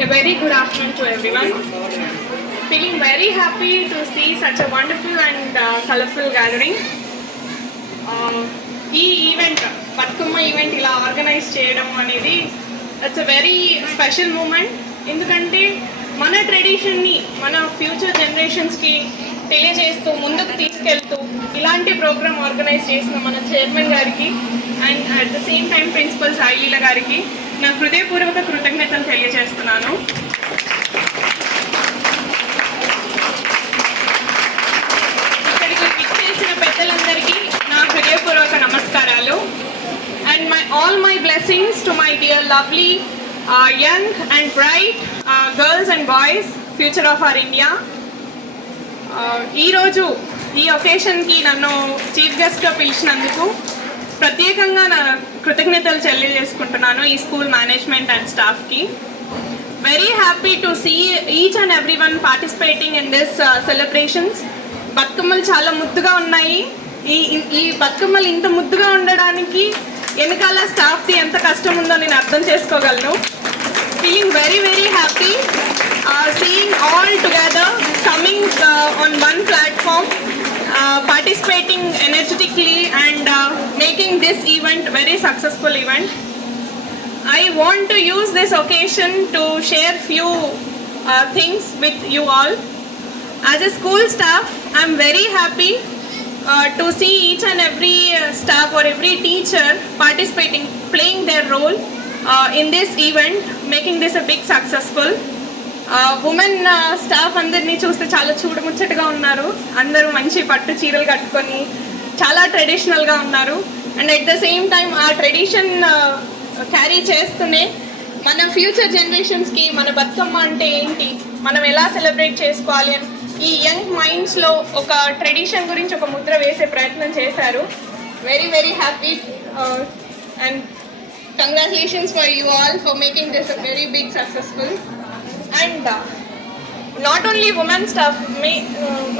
A very good afternoon to everyone. Feeling very happy to see such a wonderful and colorful gathering. ఈ event Bathukamma event ఇలా organise చేయడం అనేది it's a very special moment. ఎందుకంటే మన ట్రెడిషన్ని మన future జనరేషన్స్కి తెలియజేస్తూ ముందుకు తీసుకెళ్తూ ఇలాంటి ప్రోగ్రామ్ ఆర్గనైజ్ చేసిన మన చైర్మన్ గారికి and at the same time principal Saileela గారికి నా హృదయపూర్వక కృతజ్ఞతలు తెలియజేస్తున్నాను. ఇక్కడికి విచ్చేసిన పెద్దలందరికీ నా హృదయపూర్వక నమస్కారాలు. And all my blessings to my dear lovely young and bright girls and boys, future of our India. ఈరోజు ఈ ఒకేషన్కి నన్ను చీఫ్ గెస్ట్గా పిలిచినందుకు ప్రత్యేకంగా నా కృతజ్ఞతలు తెలియజేసుకుంటున్నాను ఈ స్కూల్ మేనేజ్మెంట్ అండ్ స్టాఫ్కి. Very happy to see each and every one participating in this celebrations. బతుకమ్మలు చాలా ముద్దుగా ఉన్నాయి. ఈ బతుకమ్మలు ఇంత ముద్దుగా ఉండడానికి వెనకాల స్టాఫ్ది ఎంత కష్టం ఉందో నేను అర్థం చేసుకోగలను. Feeling very very happy seeing all together coming on one platform, participating energetically and making this event very successful event. I want to use this occasion to share few things with you all. As a school staff, I am very happy to see each and every staff or every teacher participating, playing their role in this event, making this a big successful. Women staff అందరినీ చూస్తే చాలా చూడముచ్చటగా ఉన్నారు. అందరూ మంచి పట్టు చీరలు కట్టుకొని చాలా ట్రెడిషనల్గా ఉన్నారు. And at the same time ఆ ట్రెడిషన్ క్యారీ చేస్తూనే మన ఫ్యూచర్ జనరేషన్స్కి మన బతుకమ్మ అంటే ఏంటి, మనం ఎలా సెలబ్రేట్ చేసుకోవాలి అని ఈ యంగ్ మైండ్స్లో ఒక ట్రెడిషన్ గురించి ఒక ముద్ర వేసే ప్రయత్నం చేశారు. Very very happy and congratulations for you all for making this a very big successful. And not only women staff,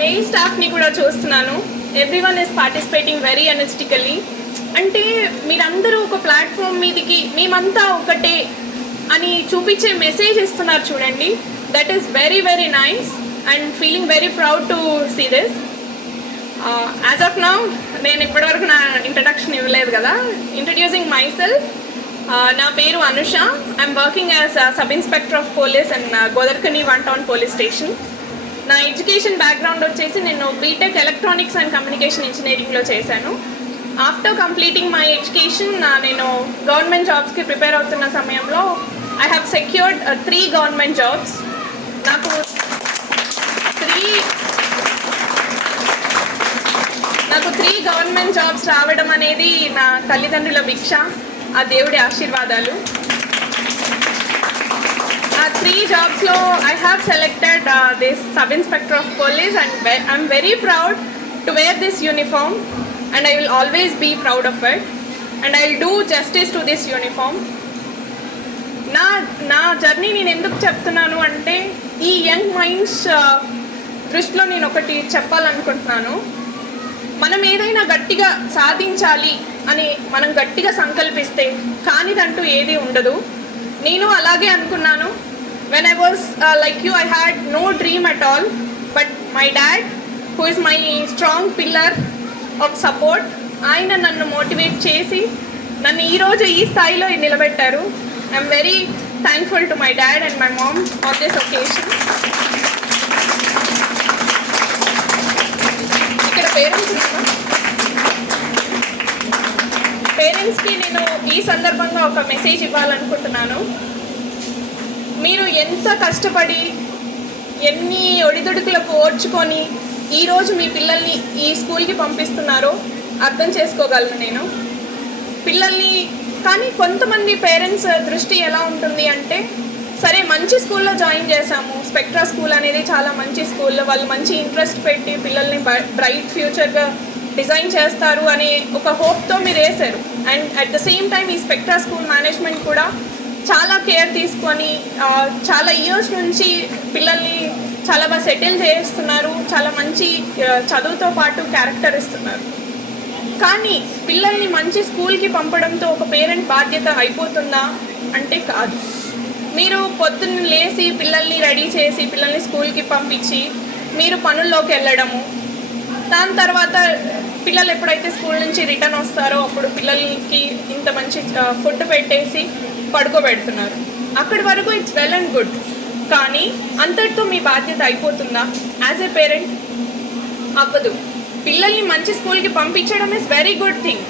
male స్టాఫ్ని కూడా చూస్తున్నాను. Everyone is participating very energetically. అంటే మీరందరూ ఒక ప్లాట్ఫామ్ మీదికి మేమంతా ఒకటే అని చూపించే మెసేజ్ ఇస్తున్నారు చూడండి. That is very very nice and feeling very proud to see this. As of now నేను ఇప్పటివరకు నా ఇంట్రడక్షన్ ఇవ్వలేదు కదా. Introducing myself. నా పేరు అనుష. I'm working as sub inspector of police and Godavarikhani 1 town police station. నా ఎడ్యుకేషన్ బ్యాక్గ్రౌండ్ వచ్చేసి నేను బీటెక్ ఎలక్ట్రానిక్స్ అండ్ కమ్యూనికేషన్ ఇంజనీరింగ్లో చేశాను. ఆఫ్టర్ కంప్లీటింగ్ మై ఎడ్యుకేషన్ నేను గవర్నమెంట్ జాబ్స్కి ప్రిపేర్ అవుతున్న సమయంలో I have secured 3 government jobs. నాకు 3 గవర్నమెంట్ జాబ్స్ రావడం అనేది నా తల్లిదండ్రుల భిక్ష, ఆ దేవుడి ఆశీర్వాదాలు. ఆ 3 జాబ్స్లో I have selected this sub inspector of police and I'm very proud to wear this uniform and I will always be proud of it and I will do justice to this uniform. నా journey నేను ఎందుకు చెప్తున్నాను అంటే ఈ young minds దృష్టిలో నేను ఒకటి చెప్పాలనుకుంటున్నాను. మనం ఏదైనా గట్టిగా సాధించాలి అని మనం గట్టిగా సంకల్పిస్తే కానిదంటూ ఏది ఉండదు. నేను అలాగే అనుకున్నాను. When I was like you, I had no dream at all, but my dad who is my strong pillar of support, ఆయన నన్ను మోటివేట్ చేసి నన్ను ఈరోజు ఈ స్థాయిలో నిలబెట్టారు. I'm very thankful to my dad and my mom on this occasion. ఇక్కడ పేరెంట్స్కి నేను ఈ సందర్భంగా ఒక మెసేజ్ ఇవ్వాలనుకుంటున్నాను. మీరు ఎంత కష్టపడి ఎన్ని ఒడిదుడుకులకు ఓర్చుకొని ఈరోజు మీ పిల్లల్ని ఈ స్కూల్కి పంపిస్తున్నారో అర్థం చేసుకోగలను నేను పిల్లల్ని. కానీ కొంతమంది పేరెంట్స్ దృష్టి ఎలా ఉంటుంది అంటే, సరే మంచి స్కూల్లో జాయిన్ చేశాము, స్పెక్ట్రా స్కూల్ అనేది చాలా మంచి స్కూల్, వాళ్ళు మంచి ఇంట్రెస్ట్ పెట్టి పిల్లల్ని బ్రైట్ ఫ్యూచర్గా డిజైన్ చేస్తారు అనే ఒక హోప్తో మీరు వేశారు. And at the same time ఈ స్పెక్ట్రా స్కూల్ మేనేజ్మెంట్ కూడా చాలా కేర్ తీసుకొని చాలా ఇయర్స్ నుంచి పిల్లల్ని చాలా బాగా సెటిల్ చేస్తున్నారు, చాలా మంచి చదువుతో పాటు క్యారెక్టర్ ఇస్తున్నారు. కానీ పిల్లల్ని మంచి స్కూల్కి పంపడంతో ఒక పేరెంట్ బాధ్యత అయిపోతుందా అంటే కాదు. మీరు పొద్దున్న లేచి పిల్లల్ని రెడీ చేసి పిల్లల్ని స్కూల్కి పంపించి మీరు పనుల్లోకి వెళ్ళడము, దాని తర్వాత పిల్లలు ఎప్పుడైతే స్కూల్ నుంచి రిటర్న్ వస్తారో అప్పుడు పిల్లలకి ఇంత మంచి ఫుడ్ పెట్టేసి పడుకోబెడుతున్నారు. అక్కడి వరకు ఇట్స్ వెల్ అండ్ గుడ్. కానీ అంతటితో మీ బాధ్యత అయిపోతుందా? యాజ్ ఎ పేరెంట్ అవ్వదు. పిల్లల్ని మంచి స్కూల్కి పంపించడం ఇస్ వెరీ గుడ్ థింగ్.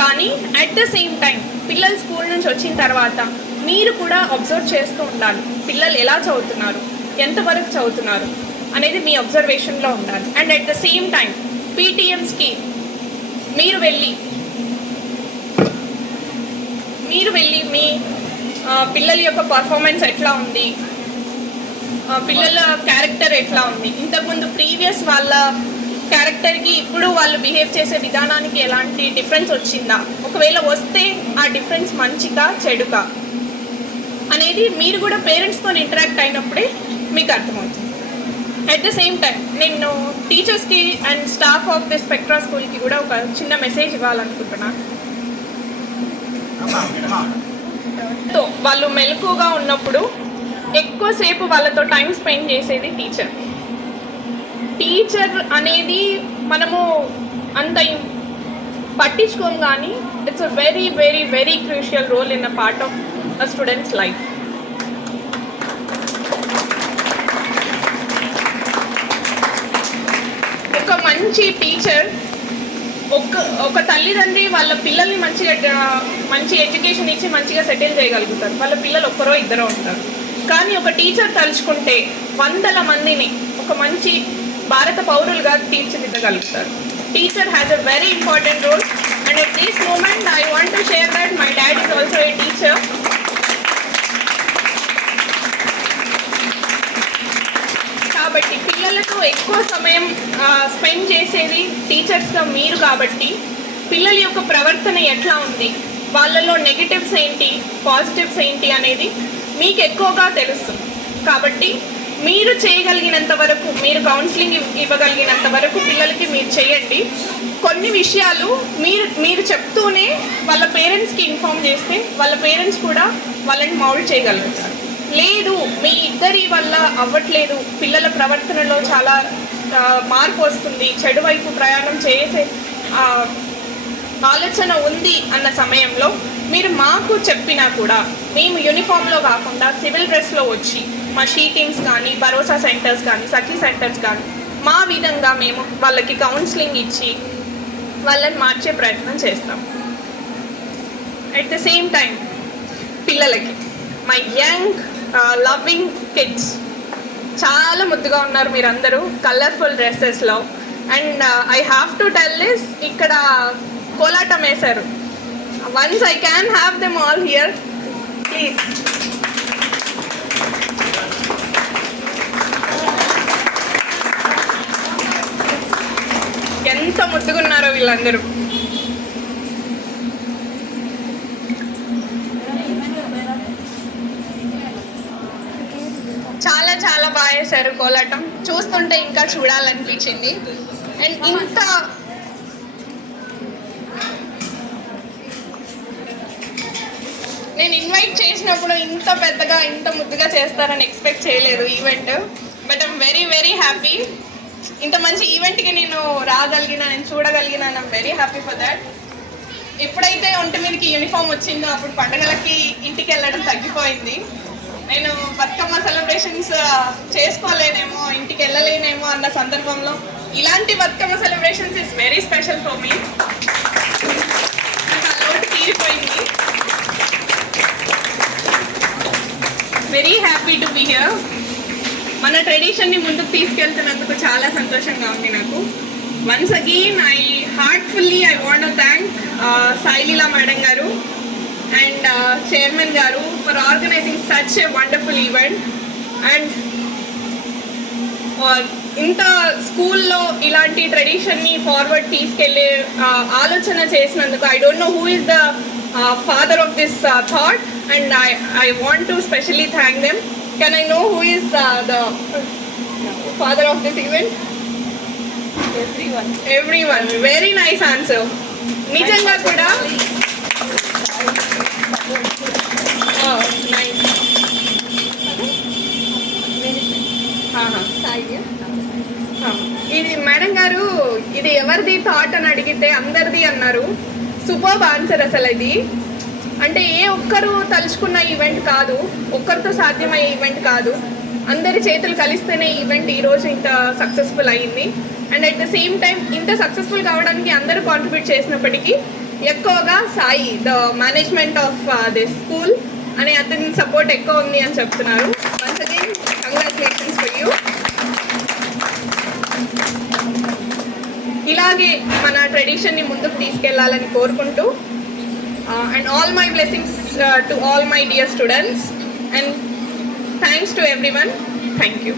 కానీ అట్ ద సేమ్ టైం పిల్లలు స్కూల్ నుంచి వచ్చిన తర్వాత మీరు కూడా అబ్జర్వ్ చేస్తూ ఉండాలి. పిల్లలు ఎలా చదువుతున్నారు, ఎంతవరకు చదువుతున్నారు అనేది మీ అబ్జర్వేషన్లో ఉండాలి. And at the same time పీటీఎంస్కి మీరు వెళ్ళి మీ పిల్లల యొక్క పర్ఫార్మెన్స్ ఎట్లా ఉంది, పిల్లల క్యారెక్టర్ ఎట్లా ఉంది, ఇంతకుముందు ప్రీవియస్ వాళ్ళ క్యారెక్టర్కి ఇప్పుడు వాళ్ళు బిహేవ్ చేసే విధానానికి ఎలాంటి డిఫరెన్స్ వచ్చిందా, ఒకవేళ వస్తే ఆ డిఫరెన్స్ మంచిగా చెడుగా అనేది మీరు కూడా పేరెంట్స్తో ఇంటరాక్ట్ అయినప్పుడే మీకు అర్థమవుతుంది. అట్ ద సేమ్ టైం నేను టీచర్స్కి and staff of the spectra స్కూల్కి కూడా ఒక చిన్న మెసేజ్ ఇవ్వాలనుకుంటున్నాను. వాళ్ళు మెలకుగా ఉన్నప్పుడు ఎక్కువసేపు వాళ్ళతో టైం స్పెండ్ చేసేది టీచర్ అనేది మనము అంత పట్టించుకోం, కానీ it's a very very very crucial role in a part of a students life. ఒక మంచి టీచర్, ఒక తల్లిదండ్రి వాళ్ళ పిల్లల్ని మంచి ఎడ్యుకేషన్ ఇచ్చి మంచిగా సెటిల్ చేయగలుగుతారు. వాళ్ళ పిల్లలు ఒక్కరో ఇద్దరో ఉంటారు. కానీ ఒక టీచర్ తలుచుకుంటే 100 మందిని ఒక మంచి భారత పౌరులుగా తీర్చిదిద్దగలుగుతారు. Teacher has a very important role. And at this moment I want to share that my dad is also a teacher. కాబట్టి పిల్లలతో ఎక్కువ సమయం స్పెండ్ చేసేది టీచర్స్గా మీరు కాబట్టి పిల్లల యొక్క ప్రవర్తన ఎట్లా ఉంది, వాళ్ళలో నెగటివ్స్ ఏంటి, పాజిటివ్స్ ఏంటి అనేది మీకు ఎక్కువగా తెలుస్తుంది. కాబట్టి మీరు చేయగలిగినంత వరకు, మీరు కౌన్సిలింగ్ ఇవ్వగలిగినంత వరకు పిల్లలకి మీరు చేయండి. కొన్ని విషయాలు మీరు చెప్తూనే వాళ్ళ పేరెంట్స్కి ఇన్ఫామ్ చేస్తే వాళ్ళ పేరెంట్స్ కూడా వాళ్ళని మౌల్డ్ చేయగలుగుతారు. లేదు మీ ఇద్దరి వల్ల అవ్వట్లేదు, పిల్లల ప్రవర్తనలో చాలా మార్పు వస్తుంది, చెడు వైపు ప్రయాణం చేసే ఆలోచన ఉంది అన్న సమయంలో మీరు మాకు చెప్పినా కూడా మేము యూనిఫామ్లో కాకుండా సివిల్ డ్రెస్లో వచ్చి మా షీ టీమ్స్ కానీ, భరోసా సెంటర్స్ కానీ, సఖీ సెంటర్స్ కానీ మా విధంగా మేము వాళ్ళకి కౌన్సిలింగ్ ఇచ్చి వాళ్ళని మార్చే ప్రయత్నం చేస్తాం. అట్ ద సేమ్ టైం పిల్లలకి మై యంగ్ లవింగ్ కిడ్స్ చాలా ముద్దుగా ఉన్నారు మీరందరూ కలర్ఫుల్ డ్రెస్సెస్లో. And I have to tell this, ఇక్కడ కోలాటం వేశారు. Once I can have them all here please. ఎంత ముద్దుగున్నారో వీళ్ళందరూ. చాలా చాలా బాగా వేశారు కోలాటం, చూస్తుంటే ఇంకా చూడాలనిపించింది. అండ్ ఇంత నేను ఇన్వైట్ చేసినప్పుడు ఇంత పెద్దగా ఇంత ముద్దుగా చేస్తారని ఎక్స్పెక్ట్ చేయలేదు event. But I'm very very happy. ఇంత మంచి ఈవెంట్కి నేను రాగలిగిన, నేను చూడగలిగిన, I'm very happy for that. ఎప్పుడైతే ఒంటి మీదకి యూనిఫామ్ వచ్చిందో అప్పుడు పండుగలకి ఇంటికి వెళ్ళడం తగ్గిపోయింది. నేను బతుకమ్మ సెలబ్రేషన్స్ చేసుకోలేనేమో, ఇంటికి వెళ్ళలేనేమో అన్న సందర్భంలో ఇలాంటి Bathukamma celebrations is very special for me. నా లోటు తీరిపోయింది. Very happy to be here. మన ట్రెడిషన్ని ముందుకు తీసుకెళ్తున్నందుకు చాలా సంతోషంగా ఉంది నాకు. Once again I heartfully I want to thank Saileela madam గారు అండ్ చైర్మన్ గారు for organising such a wonderful event. And ఇంత స్కూల్లో ఇలాంటి ట్రెడిషన్ని ఫార్వర్డ్ తీసుకెళ్ళే ఆలోచన చేసినందుకు I don't know who is the father of this thought and I want to specially thank them. Can I know who is the father of this event? Everyone. Very nice answer. Nijanga kuda. Oh, nice. ఎవరిది thought అని అడిగితే అందరిది అన్నారు. Superb answer అసలు ఇది. అంటే ఏ ఒక్కరు తలుచుకున్న event కాదు, ఒక్కరితో సాధ్యమయ్యే ఈవెంట్ కాదు. అందరి చేతులు కలిస్తేనే ఈవెంట్ ఈరోజు ఇంత సక్సెస్ఫుల్ అయ్యింది. And at the same time ఇంత సక్సెస్ఫుల్ కావడానికి అందరూ కాంట్రిబ్యూట్ చేసినప్పటికీ ఎక్కువగా Sai, the management of this school అనే అతని సపోర్ట్ ఎక్కువ ఉంది అని చెప్తున్నారు. Once again congratulations for you. ఇలాగే మన ట్రెడిషన్ని ముందుకు తీసుకెళ్లాలని కోరుకుంటూ and all my blessings to all my dear students and thanks to everyone. Thank you.